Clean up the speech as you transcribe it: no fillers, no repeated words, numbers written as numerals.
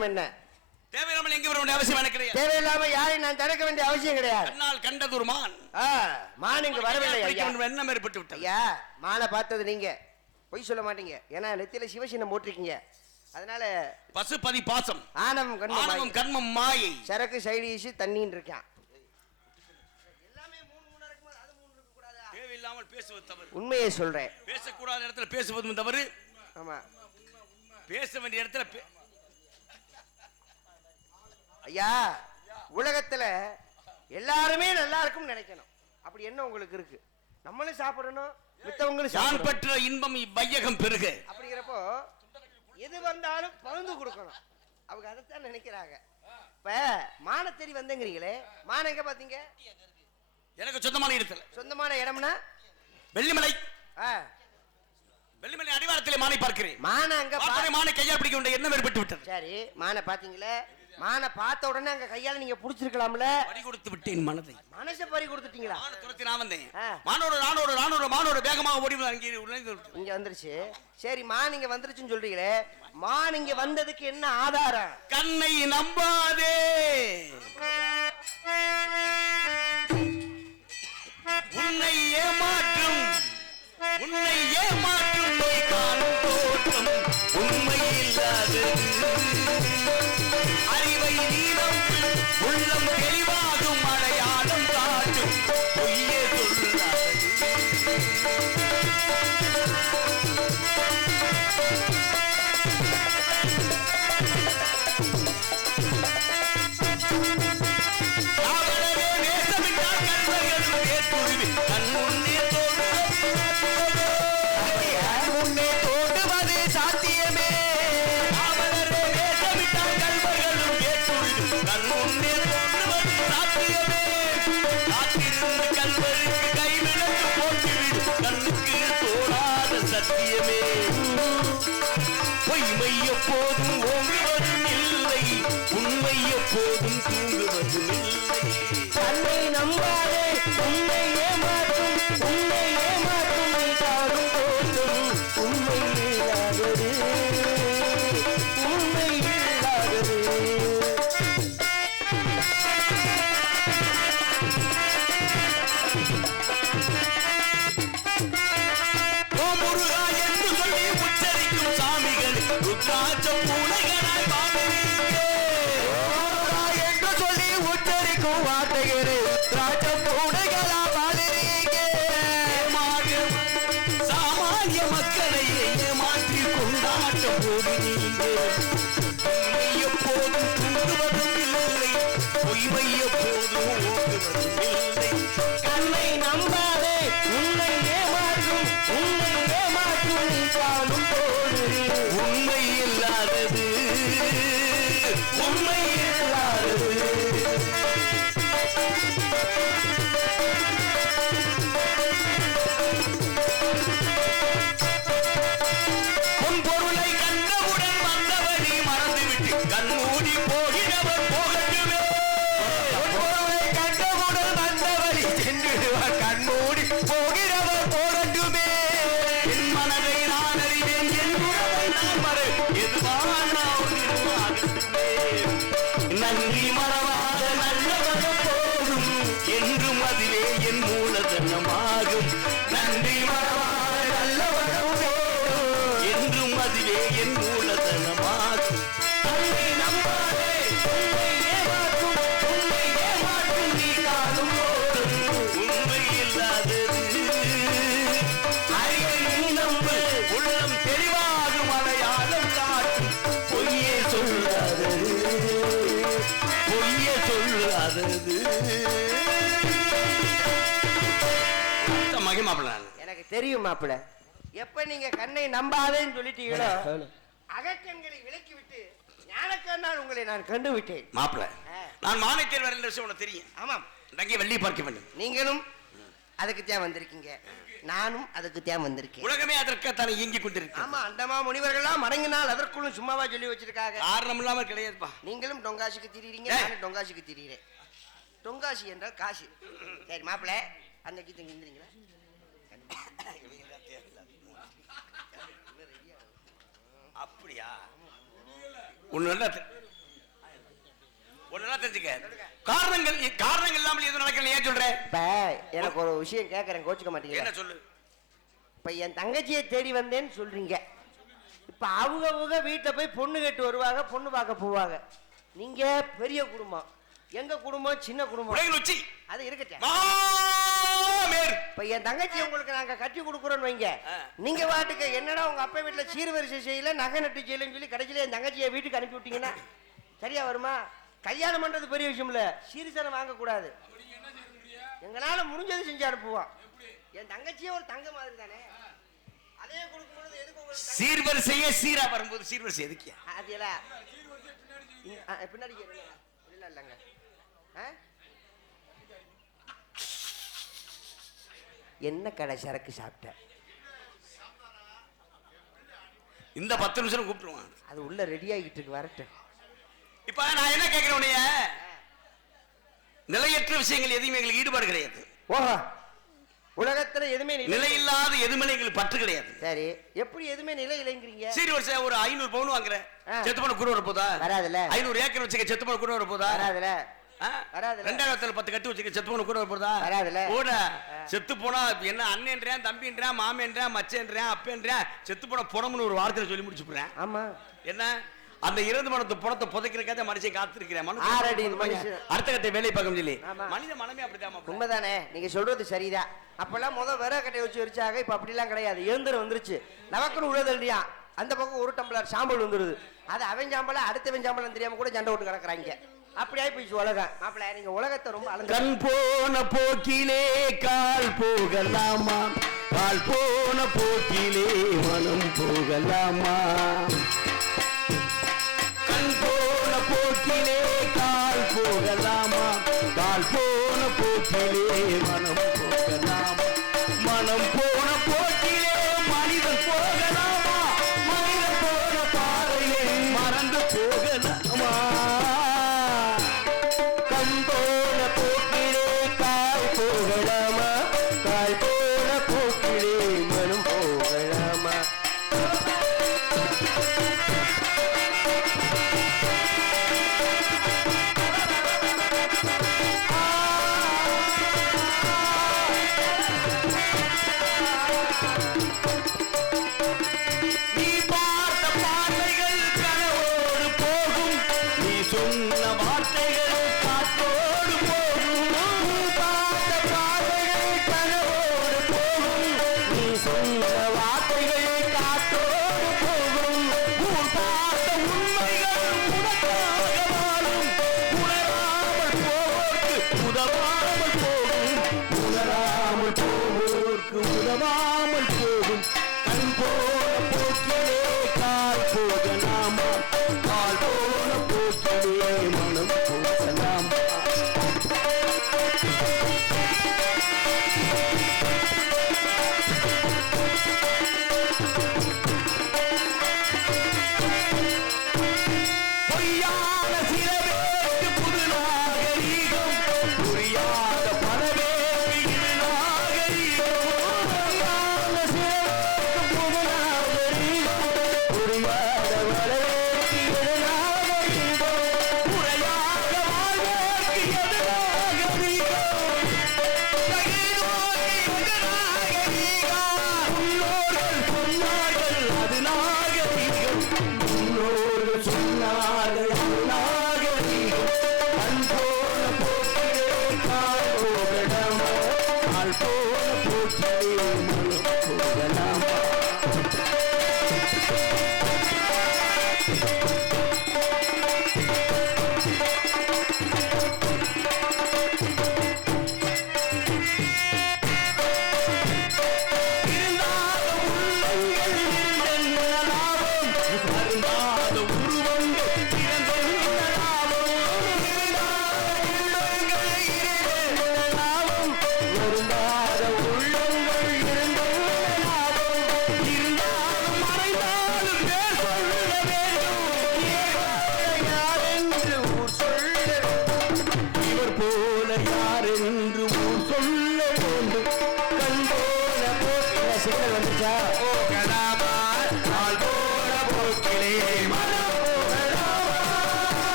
அவசியம் என்ன? தேவையில்லாமல் எங்க வர வேண்டிய அவசியம் எனக்கு கிடையாது. தேவையில்லாம யாரையும் நான் தடுக்க வேண்டிய அவசியம் கிடையாது. கண்ணால் கண்டது ஒரு மான். மான் இங்க வரவில்லை ஐயா. என்ன ஏற்பட்டு விட்டது ஐயா? மானை பார்த்தது நீங்க, பொய் சொல்ல மாட்டீங்க. ஏன்னா நெத்தியில சிவசின்னம் போட்டிருக்கீங்க. அதனால பசுபதி பாசம், ஆணவம் கர்மம் மாயை, சரக்கு சைடிஷ் தண்ணின்னு இருக்கான். எல்லாமே மூணு இருக்கும்போது அது மூணு இருக்க கூடாதா? தேவையில்லாமல் பேசுவது தவறு. உண்மையை சொல்றேன். பேசக்கூடாத இடத்துல பேசுவதும் தவறு. ஆமா, பேச வேண்டிய இடத்துல ஐயா, உலகத்துல எல்லாருமே நல்லா இருக்கும் நினைக்கணும். அப்படி என்ன உங்களுக்கு இருக்கு? நம்மளும் சாப்பிடணும், மித்தவங்களும் சான் பெற்ற இன்பம் வையகம் பெருக. அப்படிங்கிறப்போ எது வந்தாலும் பகிர்ந்து கொடுக்கணும். அவங்க அதைத்தான் நினைக்கிறாங்க. இப்ப மான தேடி வந்தேங்கிறீங்களே, மான எங்க பாத்தீங்க? எனக்கு சொந்தமான இடத்துல. சொந்தமான இடம்னா வெள்ளிமலை. வெள்ளிமலை அடிவாரத்திலே மானை பார்க்கிறேன். மான அங்க மானை கையால் பிடிக்க வேண்டிய எண்ணம் ஏற்பட்டு விட்டது. சரி, மானை பாத்தீங்களே, மானை பார்த்த உடனே அங்க கையால நீங்க புடிச்சிருக்கலாம்ல. பறி கொடுத்து விட்டேன் மனதை. மனசை பறி கொடுத்துட்டீங்களா? துரத்தி நான் வந்தேன். மானோட வேகமாக ஓடி இங்க வந்துருச்சு. சரி, மான் இங்க வந்துருச்சுன்னு சொல்றீங்களே, மான் இங்க வந்ததுக்கு என்ன ஆதாரம்? கண்ணை நம்பாதே, உன்னை ஏமாற்றும் நோய் காணும் தோற்றம் உண்மை இல்லாது. அறிவை நீளம் உள்ளம் தெளிவாகும் அடையாளம் காட்டும் பொய்யே சொல்லாது. சத்தியமே பொய்மை எப்போதும் ஓங்குவதும் இல்லை, உண்மை எப்போதும் தூங்குவதும் இல்லை. தன்னை நம்பாதே, உண்மை ஏமாற்றும் நீ காணும் தோற்றம் உண்மை இல்லாதது. சாமானிய மக்களை ஏமாற்றி கொண்டாட்டம் போது உண்மை எப்போதும் தூங்குவதும் இல்லை, பொய்மை எப்போதும் ஓங்குவதும் இல்லை. கண்ணை நம்பாதே, உன்னை ஏமாற்றும் நீ காணும் போது உண்மை இல்லாதது, உண்மை இல்லாதது. பொன்பொருளை கண்டவுடன் வந்தவனை மறந்துவிட்டு கண்மூடி போகிறவர் போகட்டுமே. பொன்பொருளை கண்டவுடன் வந்தவனை சென்றுடுவார், கண்மூடி போகிறவர் போகட்டுமே. என் மனதை நான் அறிவேன், என் உறவை நான் மறு நன்றி மறவாத நல்லவனம் போதும் என்றும் அதுவே என் மூலதனமாகும். நன்றி மறவாத நல்லவனம் போதும் என்றும் அதுவே என் மூலதனமாகும். தன்னை நம்பாதே, உன்னை ஏமாற்றும் நீ காணும் உண்மை இல்லாதது. அறிவை நீ நம்பு, உள்ளம் தெளிவாகும் அடையாளம் காட்டும் பொய்யே சொல்லாதது, பொய்யே சொல்லாதது. மகிமாப்பிள்ள எனக்கு தெரியும் மாப்பிள்ள. எப்ப நீங்க கண்ணை நம்பாதேன்னு சொல்லிட்டீங்களோ, அகக்கண்களை விலக்கி விட்டு ஞானக்கண்ணால் உங்களை நான் கண்டு விட்டேன். மாப்பிள்ள, நான் மாணிக்கர் வர விஷயம் உனக்கு தெரியும். ஆமாம், தங்கி வெள்ளி பார்க்க வேண்டும். நீங்களும் அதுக்கு தான் வந்திருக்கீங்க, நானும் அதுக்கு தான் வந்திருக்கேன். உலகமே அதற்கான இயங்கி கொண்டிருக்கு. ஆமா, அண்டமா முனிவர்கள்லாம் மடங்கினால் அதற்குள்ளும் சும்மாவா சொல்லி வச்சிருக்காங்க. காரணம் இல்லாம கிடையாதுப்பா. நீங்களும் டொங்காசிக்கு திரிறீங்க, நானும் டொங்காசிக்கு திரிகிறேன். டொங்காசி என்றால் காசி. சரி மாப்பிள்ள, அந்த கீதம் இந்திரீங்களா? அப்படியா? ஒண்ணு ஒன்னெல்லாம் தெரிஞ்சுக்க. காரணங்கள் இல்லாமல் எதுவும் நடக்கல. ஏன் சொல்றேன்? இப்ப எனக்கு ஒரு விஷயம் கேட்கறேன், கோச்சுக்க மாட்டீங்க. என்ன சொல்லு? இப்ப என் தங்கச்சியை தேடி வந்தேன்னு சொல்றீங்க. இப்ப அவங்க வீட்டை போய் பொண்ணு கேட்டு வருவாங்க, பொண்ணு பார்க்க போவாங்க. நீங்க பெரிய குடும்பம், எங்க குடும்பம் சின்ன குடும்பம். அது இருக்கட்டும். இப்ப என் தங்கச்சி உங்களுக்கு நாங்க கட்டி கொடுக்குறோன்னு வைங்க, நீங்க வாட்டுக்கு என்னடா உங்க அப்பா வீட்டுல சீர்வரிசை செய்யல, நகை நட்டு செய்யலன்னு சொல்லி கடைசியில என் தங்கச்சியை வீட்டுக்கு அனுப்பி விட்டீங்கன்னா சரியா வருமா? கல்யாணம் பண்றது பெரிய விஷயம் இல்ல, சீர்சனம் வாங்க கூடாது. எங்களால முடிஞ்சது செஞ்சு அனுப்புவோம். என் தங்கச்சியே ஒரு தங்க மாதிரி தானே, அதே கொடுக்கும்போது எதுக்கு சீர்வரிசையே சீரா வரும்போது சீர்வரிசை எதுக்கு? அது பின்னாடி இல்லங்க. என்ன கடை சரக்கு சாப்பிட்ட? இந்த 10 நிமிஷம் கூப்பிட்டுருவான். அது உள்ள ரெடி ஆகிட்டு இருக்கு, வரட்டும். இப்ப நான் என்ன கேட்கிறேன், நிலையற்ற விஷயங்கள் எதுவுமே எங்களுக்கு ஈடுபாடு கிடையாது. ஓஹோ, உலகத்துல எதுவுமே நிலை இல்லாத எதுவுமே எங்களுக்கு பற்று கிடையாது. சரி, எப்படி எதுவுமே நிலை இல்லைங்கிறீங்க? சரி, வருஷம் ஒரு 500 பவுன் வாங்குறேன், செத்து போன கூட வர போதா? வராதுல. 500 ஏக்கர் வச்சுக்க, செத்து போன கூட வர போதா? வராதுல. வராதுல. 2000 10 கட்டு வச்சுக்க, செத்து போன கூட வர போதா? வராதுல. கூட செத்து போனா என்ன அண்ணன்றேன், தம்பின்றேன், மாமன்றேன், மச்சன்றேன், அப்பன்றேன், செத்து போன புறம்னு ஒரு வார்த்தையில சொல்லி முடிச்சு போறேன். ஆமா, என்ன அந்த இறந்து மனத்து புறத்தை புதைக்கிறதுக்காக மனுஷன் காத்திருக்கிறேன். அடுத்த கட்ட வேலை பார்க்க சொல்லி மனித மனமே அப்படிதான். உண்மைதானே, நீங்க சொல்றது சரிதான். அப்பெல்லாம் விற கட்டையை வச்சு வச்சாங்க, இப்ப அப்படிலாம் கிடையாது. இயந்திரம் வந்துருச்சு. நமக்குன்னு உள்ளது இல்லையா, அந்த பக்கம் ஒரு டம்ளர் சாம்பல் வந்துருது. அது அவன் சாம்பல அடுத்தவன் சாம்பலம் தெரியாம கூட சண்டை விட்டு கிடக்குறாங்க. அப்படியே போயிடுச்சு உலகம். மாப்பிள்ள, நீங்க உலகத்தை ரொம்ப அளந்து. கண் போன போக்கிலே கால் போகலாமா, கால் போன போக்கிலே மனம் போகலாமா, கண் போன போக்கிலே கால் போகலாமா, கால் போன போக்கிலே மனம் போகலாமா, மனம் போன போக்கிலே மனிதன் போகலாமா, மனிதன் போன பாதையை மறந்து போகலாமா, கண் போன போக்கிலே கால் போகலாமா, கால் போன போக்கிலே மனம் போகலாமா.